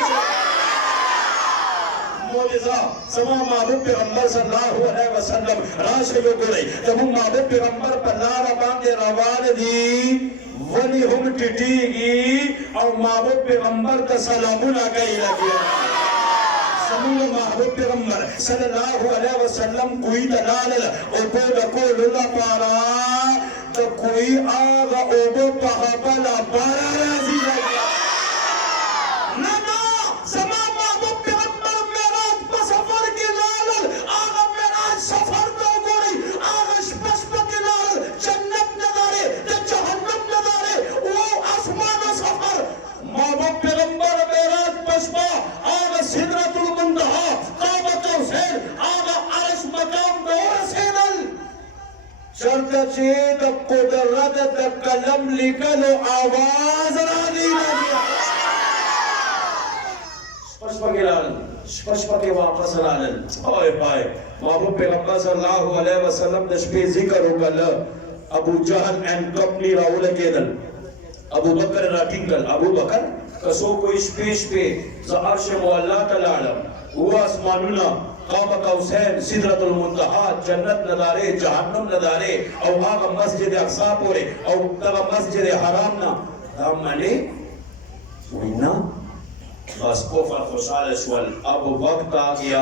मौजज़ा समा महबूब पैगंबर सल्लल्लाहु अलैहि वसल्लम राशे यो करे जब महबूब पैगंबर पल्लारा बांधे रवान दी वली हम टिटीगी और महबूब पैगंबर का सलामुना कही लगे समूह महबूब पैगंबर सल्लल्लाहु अलैहि वसल्लम कोई दलाल ओबो लको लुला पारा तो कोई आगा ओबो पहाबला पारा राजी लगे ना ना समा महबूब पैगंबर मेराज पर सफर के लाल आगा मेराज सफर तो गोरी आगा स्पष्ट के लाल जन्नत नजारे ते जहन्नम नजारे वो आसमान सफर महबूब पैगंबर मेराज पसपा आगा सिदरतुल मुंतहा काबा कौसैन आगा अर्श मकाम दौर सेनल चर्चे द कुदरत द कलम लिखलो आवाज रानी लगी स्पष्ट के वापस लालन ओए भाई महबूब पैगंबर सल्लल्लाहु अलैहि वसल्लम दशपे जिक्र होगल अबू जहल एंड कंपनी राउल केदल अबू बकर राटिंगल अबू बकर कसो को इस पेश पे ज़अर्श मुअल्ला तआलम हुआ आसमानुना काबा कौसैन सिदरतुल मुंतहा जन्नत नजारे जहन्नम नजारे और आगा मस्जिद अक्सा पोरे और तगा मस्जिद हराम ना हम माने वहीना बस कोफर खुशाल शुअल अब वक्त आ गया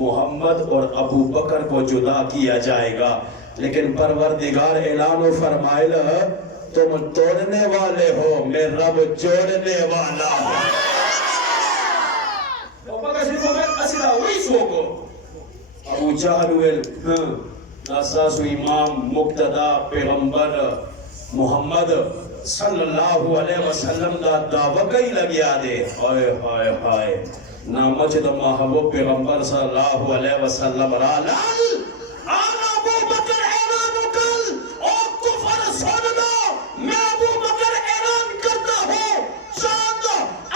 मोहम्मद और अबू बकर को जुदा किया जाएगा लेकिन परवरदिगार ऐलान फरमाइल तुम तोड़ने वाले हो मैं रब जोड़ने वाला हूं अबू जहल नासासु इमाम मुक्तदा पैगंबर मोहम्मद सल्लल्लाहु अलैहि वसल्लम दा दावा कई लगिया दे हाय हाय हाय ना मस्जिद महबूब पैगंबर सल्लल्लाहु अलैहि वसल्लम रालाल आना अबू बकर ऐलान कल और कुफर सुन लो मैं अबू बकर ऐलान करता हूं चांद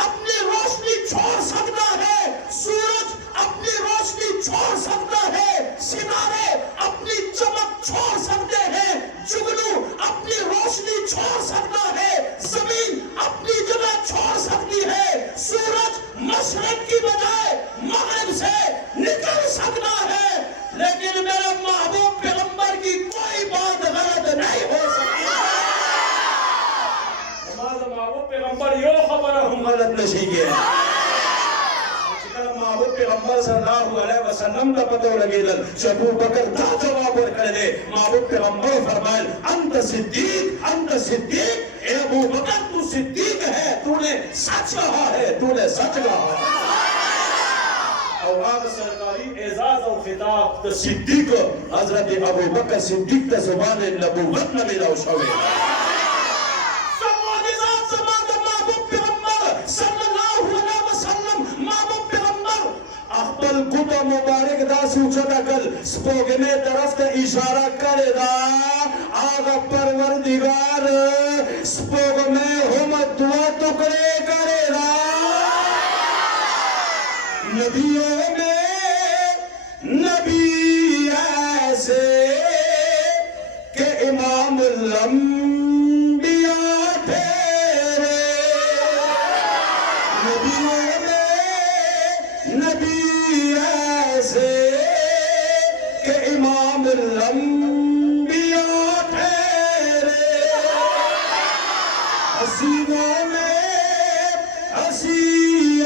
अपनी रोशनी छोड़ सकता है सूरज अपनी रोशनी छोड़ सकता है सितारे अपनी चमक छोड़ सकते हैं जुगनू अपनी रोशनी छोड़ सकता है जमीन अपनी जगह छोड़ सकती है सूरज मशरक की बजाय मगरिब से निकल सकता है लेकिन मेरे महबूब पैगंबर की कोई बात गलत नहीं हो सकती हमारा महबूब पैगंबर यो खबर हम गलत नहीं किया महबूब पैगंबर सल्लल्लाहु अलैहि वसल्लम का पता लगेल अबू बकर दा जवाब कर दे महबूब पैगंबर फरमाए अंत सिद्दीक ए अबू बकर तू सिद्दीक है तूने सच कहा है तूने सच कहा और आप सरकारी एजाज और खिताब तो सिद्दीक हजरत अबू बकर सिद्दीक का जुबान नबूवत में मिला शवे सब मौजूदात समाज महबूब पैगंबर सल्लल्लाहु अलैहि वसल्लम महबूब अकबल कुतो मुबारक दा सूचना कल स्पोगने तरफ ते इशारा करेगा आगा परवरदिगार स्पोग में हम दुआ टुकड़े करेगा नबियों में नबी ऐसे के इमामुल अंबिया ठहरे नबियों में नबी ऐसे के इमामुल अंबिया ठहरे हसीनों में हसी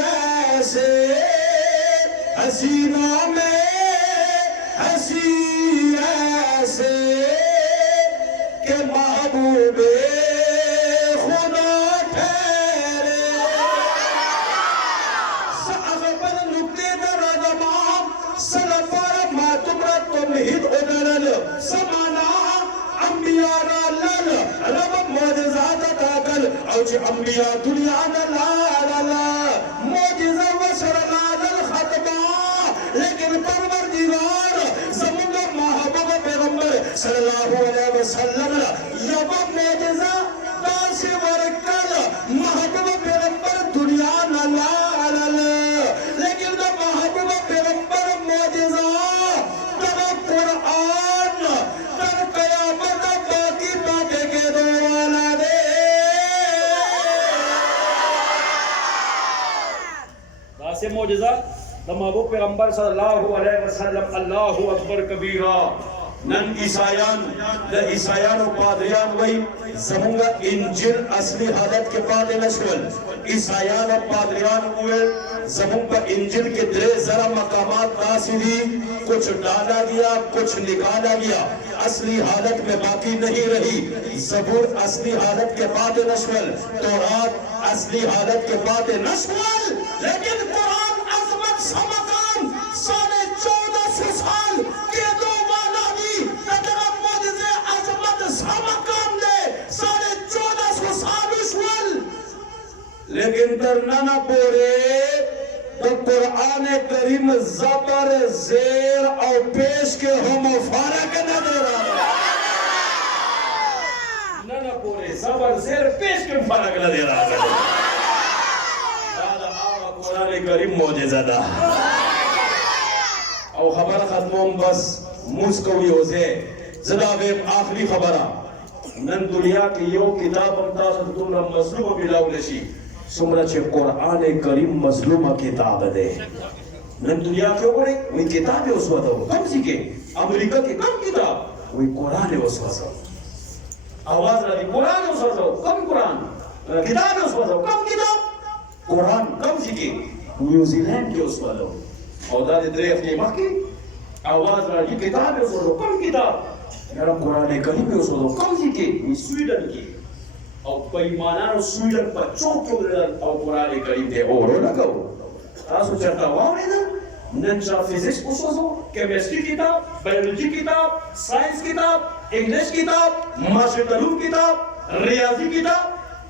ऐसे हसीनों में हसी ऐसे के महबूबे खुदा ठहरे हिद उदरल समाना अंबिया लाल रब मौजज़ात ताकल और जे अंबिया दुनिया लाला मौजज़ा वशरलाल खतबा लेकिन परवरदिगार ज़मीन महबूब पैगंबर सल्लल्लाहु अलैहि वसल्लम यब मौजज़ा दासे वरकल महबूब पैगंबर दुनिया लाला लेकिन महबूब पैगंबर मौजज़ा मौजज़ा द महबूब पैगंबर सल्लल्लाहु अलैहि वसल्लम अल्लाहु अकबर कबीरा नन ईसायान द ईसायान और पादरियान वही जमुंगा इंजिल असली हालत के बाद नशवल ईसायान और पादरियान हुए जमुंगा इंजिल के दरे जरा मकामात नासिदी कुछ डाला गया कुछ निकाला गया असली हालत में बाकी नहीं रही। ज़बूर असली हालत के बाद नशवल, तौरात असली हालत के बाद नशवल, लेकिन कुरान अजमत समकान 1450 साल के दो वाला भी तदरमद से अजमत समकान दे 1450 साल नशवल, लेकिन तरना पोरे तो कुरान करीम ज़बर ज़ेर और पेश के हम फारक न दे रहा ना पूरे ज़बर ज़ेर पेश के फारक न दे रहा दादा आवा कुरान करीम मौजज़ादा और खबर खत्म बस मुस्कोवी होसे ज़दावे आखिरी खबरा नन दुनिया की यो किताब हमता तुमरा मज़लूम बिलाव लशी सुमरा चे कुरान करीम मज़लूम किताब दे नन दुनिया क्यों करे वही किताब है उस वक्त कम सीखे अमेरिका की कम किताब वही कुरान है उस वक्त आवाज रही कुरान है उस वक्त कम कुरान किताब है उस वक्त कम किताब कुरान कम सीखे न्यूजीलैंड के उस वक्त और दादी दरेफ के मक्की आवाज रही किताब है उस वक्त कम किताब यार कुरान करीम है उस वक्त कम सीखे स्वीडन की और पैमाना स्वीडन बच्चों के और कुरान करीम दे और ना कहो तासु चर्चा वाले ना नंचा फिजिक्स उसो केमिस्ट्री किताब बायोलॉजी किताब साइंस किताब इंग्लिश किताब माशरुम किताब रियाजी किताब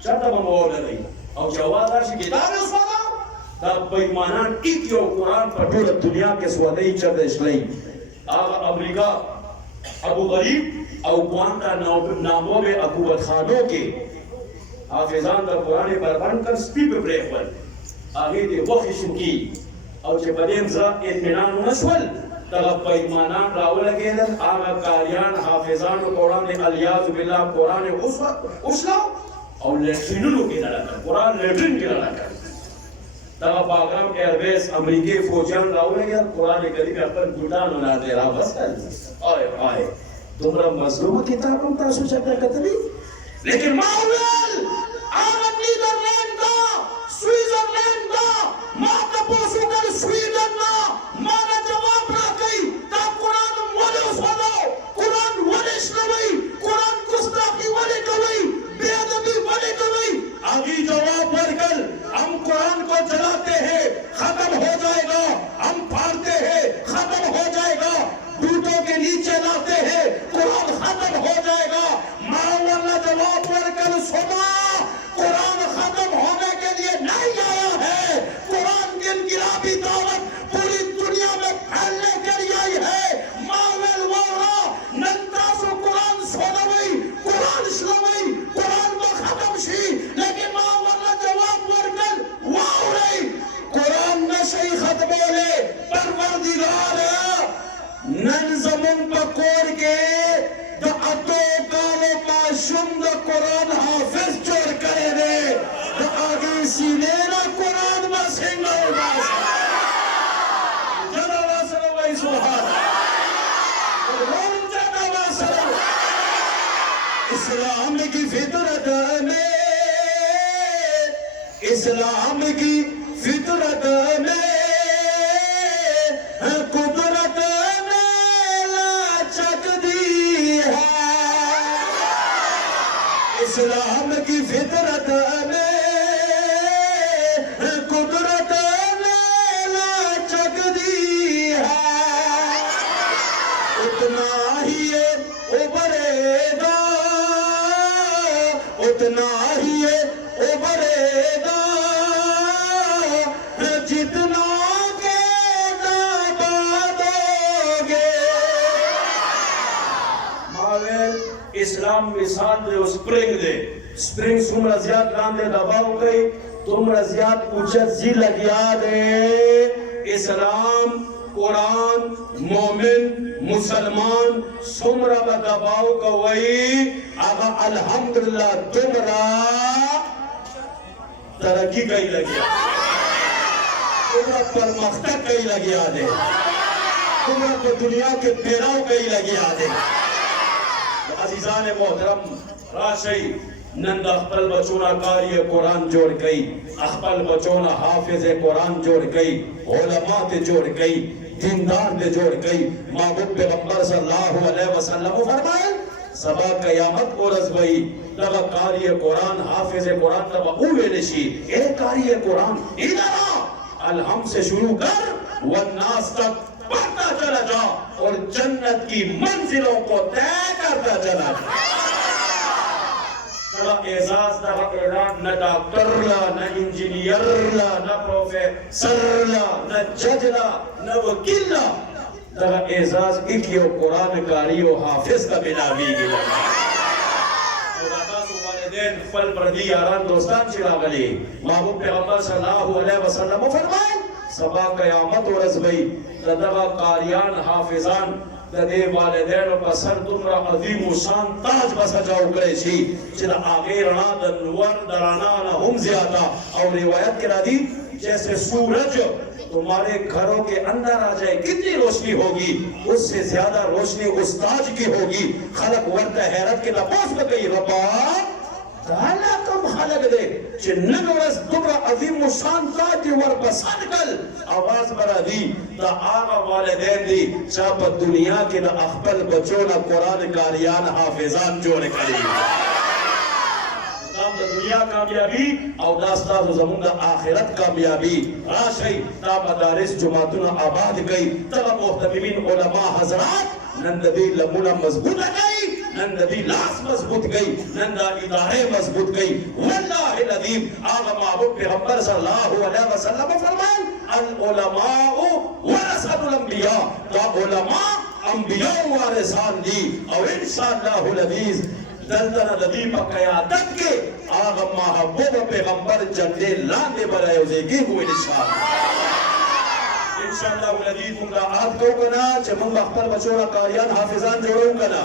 चर्चा ममोल नहीं और जवादार की किताब है उस वक्त तब पैमाना एक यो कुरान पर पूरी दुनिया के स्वदेशी चर्चा इसलिए आगा अमेरिका अबू गरीब और क्वांटा नामों में अकूबत खानों के हाफिजान का कुरान पर बनकर स्पीड ब्रेक पर आगे दे वही शुकी और जब बदें ज़ा इत्मीनान नस्वल तब पैमानान रावल के दर आगा कारियान हाफिजान कुरान ने अलियाज़ बिल्लाह कुरान उसला और लेट्रिनों के लड़ा कर कुरान लेट्रिन के लड़ा कर तब बागराम एयरबेस अमेरिकी फौजियान रावल के कुरान करीम अपन गुटान बना दे रहा बस कर आए आए तुमरा मज़लूम किताब हम तासु चर्चा करते लेकिन माउल आगा नीदरलैंड का स्विट्जरलैंड का माता पोषुकर स्वीडन ना माना जवाब ना कही ता कुरान वाले उसवादो कुरान वाले इस्लामी कुरान गुस्ताखी वाले कवई बेअदबी वाले कवई आगे जवाब भरकर हम कुरान को जलाते हैं खत्म हो जाएगा हम फाड़ते हैं खत्म हो जाएगा दूतों के नीचे लाते हैं कुरान खत्म हो जाएगा मावला जवाब भरकर सुना कुरान खत्म होने के लिए नहीं आया है कुरान की इनकलाबी दावत पूरी दुनिया में फैलने के लिए आई है मावेल वाला नंतासु कुरान सोनवी कुरान इस्लामी कुरान को खत्म शी लेकिन मावला जवाब भरकर वाह कुरान न सही खत्म होले परवरदिगार नन जमीन पकोड़ के द अतो कालो माशूम द कुरान हाफिज चोर करे दे द आगे सीने ना कुरान बसेंगे बस जनावा सलवाई सुभान कुरान जनावा सलवाई इस्लाम की फितरत में इस्लाम की फितरत में कुदरत इस्लाम की फितरत में कुदरत ने लाचक दी है उतना ही ये उभरेगा उतना ही ये उभरेगा जितना के दबा दोगे मावे इस्लाम मिसाल दे स्प्रिंग दे स्प्रिंग सुमरा ज़्यादा काम दे दबाव कई तुमरा ज़्यादा उच्च जी लगिया दे इस्लाम कुरान मोमिन मुसलमान सुमरा का दबाव कवई आगा अल्हम्दुलिल्लाह तुमरा तरक्की कई लगिया तुमरा परमख्तक कई लगिया दे तुम्हें तो दुनिया के पैराव कई लगी आदे अजीजान मोहतरम राशई नंद अखबल बचोना कारी कुरान जोड़ गई अखबल बचोना हाफिज कुरान जोड़ गई उलमा ते जोड़ गई दीनदार ते जोड़ गई महबूब पैगंबर सल्लल्लाहु अलैहि वसल्लम फरमाए सबा कयामत को रज़बई तब कारी कुरान हाफिज कुरान तब उवेलशी ए कारी कुरान इधर अलहम से शुरू कर वन्नास तक बढ़ता चला जा और जन्नत की मंजिलों को तय करता चला जा एजाज न डॉक्टर ला न इंजीनियर ला न प्रोफेसर ला न जज ला न वकील ला तब एजाज इकियो कुरान कारी और हाफिज का बिना भी गिला फल प्रदी यारान दोस्तान चिरागली महबूब पैगंबर सल्लल्लाहु अलैहि वसल्लम फरमाए सबा कयामत और रज़बई तदवा कारियान हाफिजान तदे वालिदैन का सर तुमरा अजीम शान ताज बस जाओ करे छी चिरा आगे रणा दनवर दराना न हम ज्यादा और रिवायत के रादी जैसे सूरज तुम्हारे घरों के अंदर आ जाए कितनी रोशनी होगी उससे ज्यादा रोशनी उस ताज की होगी खलक वर्त हैरत के लबास में गई रब्बा ताला कम खलक दे चिन्नग वरस तुमरा अजीम शान ताज वर पसंद कल आवाज बरा दी ता आगा वालिदैन दी चाप दुनिया के ना अखबल बचो ना कुरान कारियान हाफिजान जोड़ करी दुनिया कामयाबी और दास्ता ज़मून आखिरत कामयाबी राशई ता मदारिस जुमातुन आबाद गई तब मुहतमिमीन उलमा हजरात नंददी लमुना मजबूत गई नंददी लाश मजबूत गई नंदा इदारे मजबूत गई वल्लाहि अज़ीम आगा महबूब पैगंबर सल्लल्लाहु अलैहि वसल्लम फरमाए अल उलमाउ वरसतुल अंबिया तो उलमा अंबिया वारिसान दी और इंशाअल्लाह अज़ीज दलदल नदी पर क़यादत के आगा महबूब पैगंबर जन्ने लाने बराए उजेगी हुए इंशाअल्लाह अज़ीज मुंगा आज को कना चमन अख्तर बचोरा कारियान हाफिजान जोड़ो कना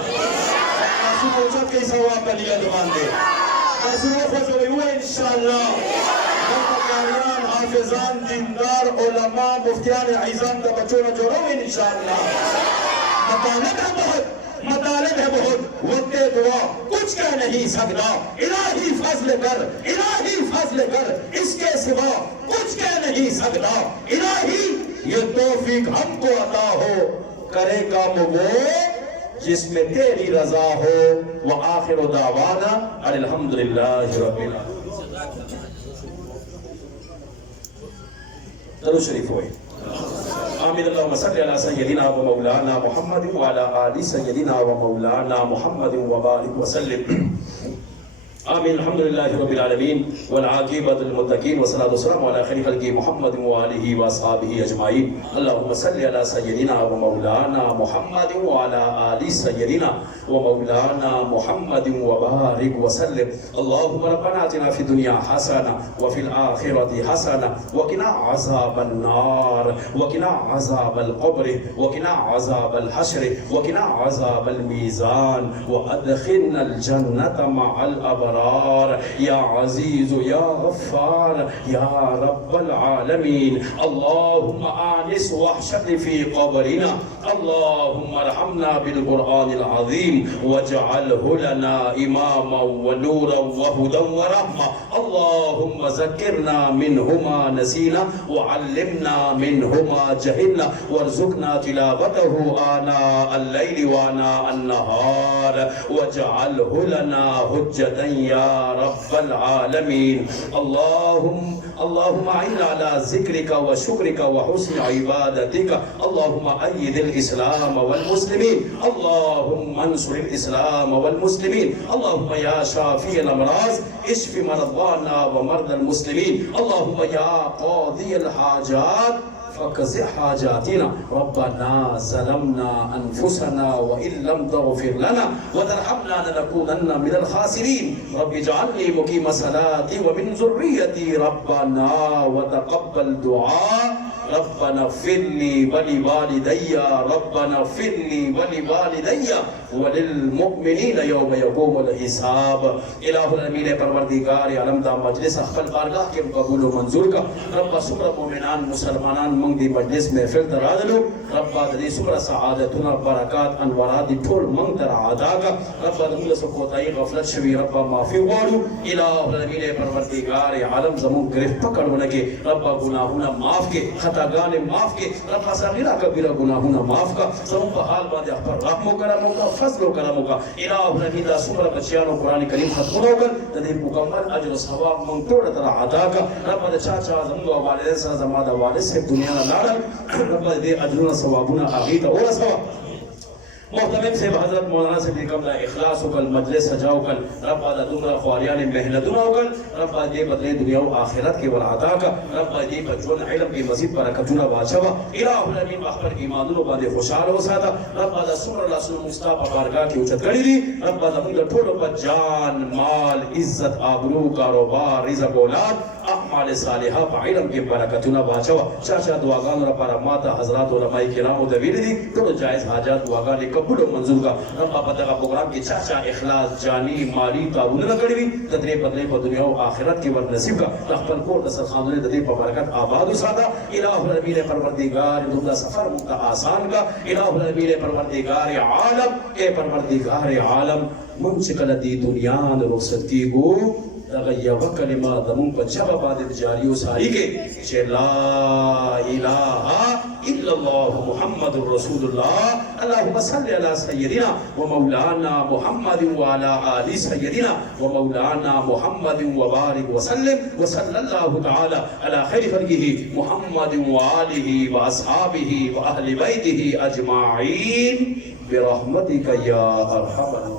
आंसू पहुंचा के सवाब का लिया दुकान दे आंसू फजो हुए इंशाअल्लाह कारियान हाफिजान दीनदार उलमा मुफ्तियान इज़ाम का बचोरा जोड़ो इंशाअल्लाह मतालब है बहुत वक्त दुआ कुछ कह नहीं सकता इलाही फजल कर इसके सिवा कुछ कह नहीं सकता इलाही ये तौफीक हमको अता हो करे काम वो जिसमें तेरी रजा हो व आखिर दावाना अल्हम्दुलिल्लाहि रब्बिल आलमीन दरूद शरीफ होए आमीन अल्लाहुम्मा सल्लि अला सय्यदिना व मौलाना मुहम्मद व अला आलि सय्यदिना व मौलाना मुहम्मद व बारिक व सल्लिम आमीन अल्हम्दुलिल्लाहि रब्बिल आलमीन वल आक़िबतुल मुत्तक़ीन वस्सलातु वस्सलामु अला खैरि खल्क़ि मुहम्मद व आलिहि व अस्हाबिहि अजमाइन अल्लाहुम्मा सल्लि अला सय्यदिना व मौलाना मुहम्मद व अला आलि सय्यदिना व मौलाना मुहम्मद व बारिक व सल्लिम अल्लाहुम्मा रब्बना आतिना फिद दुनिया हसना व फिल आखिरति हसना व क़िना अज़ाबन नार व क़िना अज़ाबल क़ब्र व क़िना अज़ाबल हश्र व क़िना अज़ाबल मीज़ान व अदखिलनल जन्नत मअल अबरार या अजीज या गफ्फार या रब्बल आलमीन अल्लाहुम्मा आनिस वहशत फी क़ब्रिना अल्लाहुम्मा अरहमना बिल कुरआनिल अज़ीम वजअलहु लना इमामा व नूरन व हुदन व रहमा अल्लाहुम्मा ज़क्किरना मिनहुमा नसीना व अल्लिमना मिनहुमा जहिलना वरज़ुक़ना तिलावतहु आना अल-लैलि व आना अन-नहार वजअलहु लना हुज्जतन या रब्बल आलमीन अल्लाहुम्मा अइन्ना अला ज़िक्रिका व शुक्रिका व हुस्नि इबादतिका अल्लाहुम्मा अय्यिदिल इस्लाम वल मुस्लिमीन अल्लाहुम्मा अंसुरिल इस्लाम वल मुस्लिमीन अल्लाहुम्मा या शाफिअल अमराज़ इश्फि मरदाना व मरदल मुस्लिमीन अल्लाहुम्मा या क़ादियल हाजात फ़क़ज़ि हाजातिना रब्बना ज़लमना अनफुसना व इन लम तग़फ़िर लना व तरहमना लनकूनन्ना मिनल ख़ासिरीन रब्बि इजअलनी मुक़ीम सलाती व मिन ज़ुर्रियती रब्बना व तक़ब्बल दुआ रब्बना फ़िरली वली वालिदैया रब्बना फ़िरली वली वालिदैया वलिलमुमिनीन यौम यक़ूमुल हिसाब। इलाहुल अमीन परवरदिगार आलम दा मजलिस अखल बारगाह के कबूल व मंजूर का रब्बा सुमर मोमिनान मुसलमानान मंग दी मजलिस महफिल तरादलो रब्बा दी सुमर सआदतुना बरकात अनवारात दी ठोल मंग तर आदा का रब्बा दुल सकोताई गफलत शवी रब्बा माफी वाडू इलाहुल अमीन परवरदिगार आलम जमून गिरफ्त पकड़ने के रब्बा गुनाहुना माफ के खतागान माफ के रब्बा सगीरा कबीरा गुनाहुना माफ का सब बहाल बादे पर रहमो करमो का फजलो करमो का इलाहुल अमीन दा सुमर बच्चियानो कुरान करीम खत्म होकर तदे मुकम्मल अजर सवाब मंग तोड़ तर आदा का रब्बा दे चाचा जंगो वाले सा जमादा वाले से दुनिया ना लाडल रब्बा दे अजरुना सवाबुना आगीता और सवाब मोहतरम से हजरत मौलाना से कबला इखलास कल मजलिस सजाओ कल रब्बा दा दुमरा ख्वारियान मेहनत कल रब्बा दे बदले दुनिया और आखिरत के वरादा का रब्बा दे बचवन इल्म की मजीद बरकतुना वाशवा इलाहुल अमीन अखबर ईमानुल बादे खुशहाल हो सादा रब्बा दा सुमर रसूल मुस्तफा बारगाह की उच्चत करी दी रब्बा दा मुंद ठोलो पर जान माल इज्जत आबरू कारोबार रिज़्क औलाद अमाल सालिहा इल्म की बरकतुना वाशवा चाचा दुआगान रब्बा माता हजरत उलमाए किराम दवीर दी तो जायज हाजात दुआगान कबूल मंजूर का रब्बा पता का प्रोग्राम की चाचा इखलास जानी माली ताउन न करी तदरे बदले पर दुनिया और आखिरत के वर नसीब का रखबल को दसर खानों ददे पर बरकत आबाद सादा इलाहुल अमीन परवरदिगार दुनिया सफर मुक्ता आसान का इलाहुल अमीन परवरदिगार आलम ए परवरदिगार आलम मुंशिकल दी दुनिया न रुखसत की गो तगय्या कलिमा दमुन पर जब बाद जारियो सारी के ला इलाहा इल्लल्लाह मुहम्मदुर रसूलुल्लाह अल्लाहुम्मा सल्लि अला सय्यिदिना व मौलाना मुहम्मदिन व अला आलि सय्यिदिना व मौलाना मुहम्मदिन व बारिक व सल्लिम व सल्लल्लाहु तआला अला खैरि खल्किही मुहम्मदिन व आलिहि व अस्हाबिही व अहलि बैतिही अजमाईन बिरहमतिका या अरहमर